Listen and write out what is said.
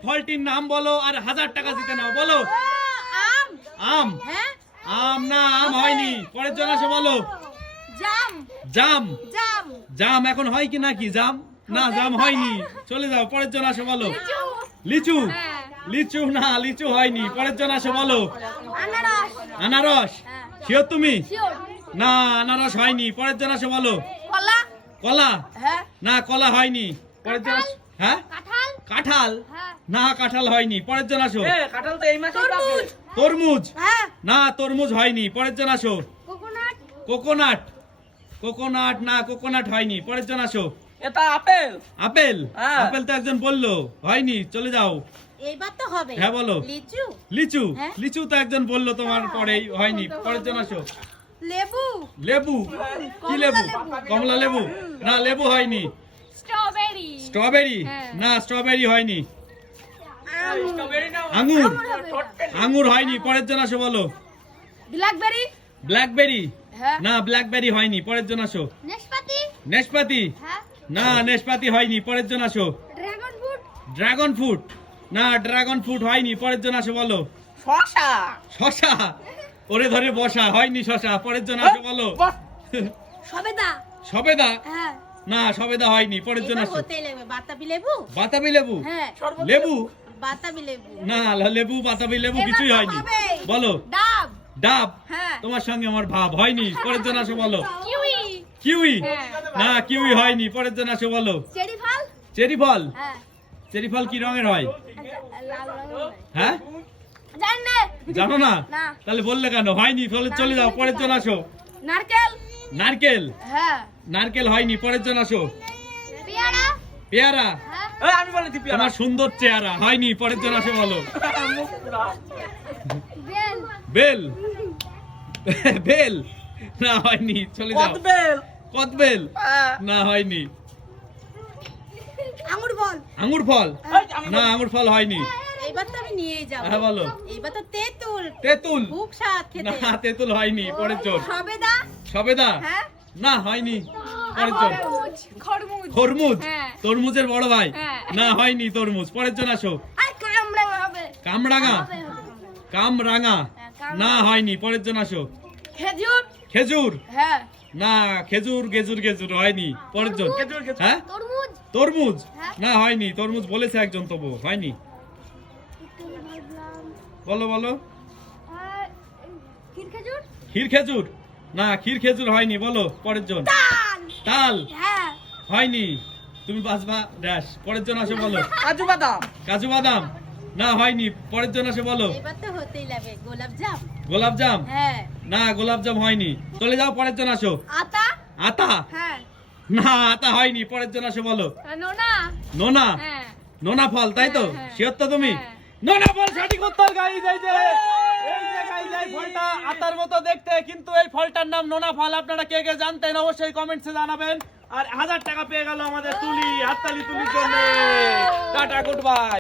ফলটির নাম বলো আর 1000 টাকা জিতে নাও। বলো। আম। আম। হ্যাঁ। আম না, আম হয়নি। পরের জন আসো, বলো। জাম। জাম। জাম। জাম এখন হয় কি নাকি? জাম না, জাম হয়নি। চলে যাও, পরের জন আসো, বলো। লিচু। লিচু না, লিচু হয়নি। পরের জন আসো, বলো। আনারস। আনারস। হ্যাঁ। শিওর তুমি? শিওর। না, আনারস হয়নি। পরের জন আসো, বলো। কলা। কলা। হ্যাঁ। না, কলা হয়নি। পরের জন আসো। হ্যাঁ, কাঁঠাল। কাঁঠাল। হ্যাঁ। না, কাঁঠাল হয়নি। পরের জন আসো। কাঁঠাল তো এই মাসে তরমুজ। তরমুজ। হ্যাঁ। না, তরমুজ হয়নি। পরের জন আসো। কোকোনাট। কোকোনাট। কোকোনাট না, কোকোনাট হয়নি। পরের জন আসো। এটা আপেল। আপেল। হ্যাঁ। আপেল তো একজন বললো হয়নি। চলে যাও। এইবার তো হবে। হ্যাঁ, বলো। লিচু। লিচু। হ্যাঁ। লিচু তো একজন বললো তোমার পরেই হয়নি। পরের জন আসো। লেবু। লেবু। কি লেবু? কমলা লেবু। না, লেবু হয়নি। স্ট্রবেরি। স্ট্রবেরি। হ্যাঁ। না, স্ট্রবেরি হয়নি। স্ট্রবেরি না, আঙ্গুর। হবে না। আঙ্গুর হয়নি। পরের জন আসো, বলো। ব্ল্যাকবেরি। ব্ল্যাকবেরি। হ্যাঁ। না, ব্ল্যাকবেরি হয়নি। পরের জন আসো। নাশপাতি। নেশপাতি। হ্যাঁ। না, নেশপাতি হয়নি। পরের জন আসো। Dragon fruit. Dragon fruit. না, ড্রাগন ফ্রুট হয়নি। পরের জন আসো, বলো। শসা। শশা। ওরে ধরে বসা হয়নি। শশা। পরের জন আসো, বলো। সবেদা। সবেদা। হ্যাঁ। না, সবেদা হয়নি। পরের জন এবার আসো। হতেই লাগবে। বাতাবি লেবু। বাতাবি লেবু। হ্যাঁ। লেবু। বাতাবি লেবু। না, লেবু বাতাবি লেবু এবার কিছুই তো হয়নি। হবেই। বলো। ডাব। ডাব। হ্যাঁ। তোমার সঙ্গে আমার ভাব হয়নি। পরের জন আসো, বলো। কিউই। কিউই। হ্যাঁ। না, কিউই হয়নি। পরের জন আসো, বলো। চেরি ফল। চেরি ফল। হ্যাঁ। চেরি ফল কি রঙের হয়? লাল রঙের। হ্যাঁ, জান না। জানো না? না। তাহলে বললে কেন? হয়নি। ফলে চলে যাও, পরের জন আসো। নারকেল। নারকেল। হ্যাঁ। নারকেল হয়নি। পরের জন আসো। পেয়ারা। পেয়ারা। হ্যাঁ। এই আমি বলে দিবি তোমার সুন্দর চেহারা হয়নি। পরের জন আসো, বলো। বেল। বেল। বেল। না, হয়নি। চলে যাও। কদবেল। কদবেল। না, হয়নি। আঙুর ফল। আঙ্গুর ফল। এই, আমি না, আঙ্গুর ফল হয়নি। এইবার তো আমি নিয়েই যাব। হ্যাঁ, বলো। এইবার তো তেঁতুল। তেঁতুল। খুব স্বাদ না, খেতে। তেঁতুল হয়নি। পরের জন। সবেদা। সবেদা। হ্যাঁ। না, হয়নি। পরের জন। খরমুজ। খরমুজ। হ্যাঁ। তরমুজের বড় ভাই। হ্যাঁ। না, হয়নি তরমুজ। পরের জন আসো। আর কামরাঙা হবে। কামরাঙা। হবে, হবে। কামরাঙা। হ্যাঁ, কামরাঙা। না, হয়নি। পরের জন আসো। খেজুর। খেজুর। হ্যাঁ। না, খেজুর গেজুর গেজুর হয়নি। পরের জন। খেজুর, খেজুর। হ্যাঁ, তরমুজ। তরমুজ। হ্যাঁ। না, হয়নি। তরমুজ বলেছে একজন, তবু হয়নি। বলো, বলো। ক্ষীর খেজুর। ক্ষীর খেজুর। না, ক্ষীর খেজুর হয়নি। বলো, পরের জন। তাল। তাল। হ্যাঁ। হয়নি। তুমি বাজবা ড্যাশ। পরের জন আসো, বলো। কাজু বাদাম। কাজু বাদাম। না, হয়নি। পরের জন আসো, বলো। এবার তো হতেই লাগবে। গোলাপ জাম। গোলাপ জাম। হ্যাঁ। না, গোলাপ জাম হয়নি। চলে যাও, পরের জন আসো। আতা। আতা। হ্যাঁ। না, আতা হয়নি। পরের জন আসো, বলো। নোনা। নোনা। হ্যাঁ। নোনা ফল, তাই তো? হ্যাঁ, শিওর তো তুমি? হ্যাঁ। নোনা ফল সঠিক উত্তর, গাইস। এই যে গাইস, এই ফলটা আতার মতো দেখতে, কিন্তু এই ফলটার নাম নোনা ফল। আপনারা কে কে জানতেন অবশ্যই কমেন্টসে জানাবেন। আর 1000 টাকা পেয়ে গেল আমাদের তুলি। হাততালি তুলির জন্য। Tata, good bye.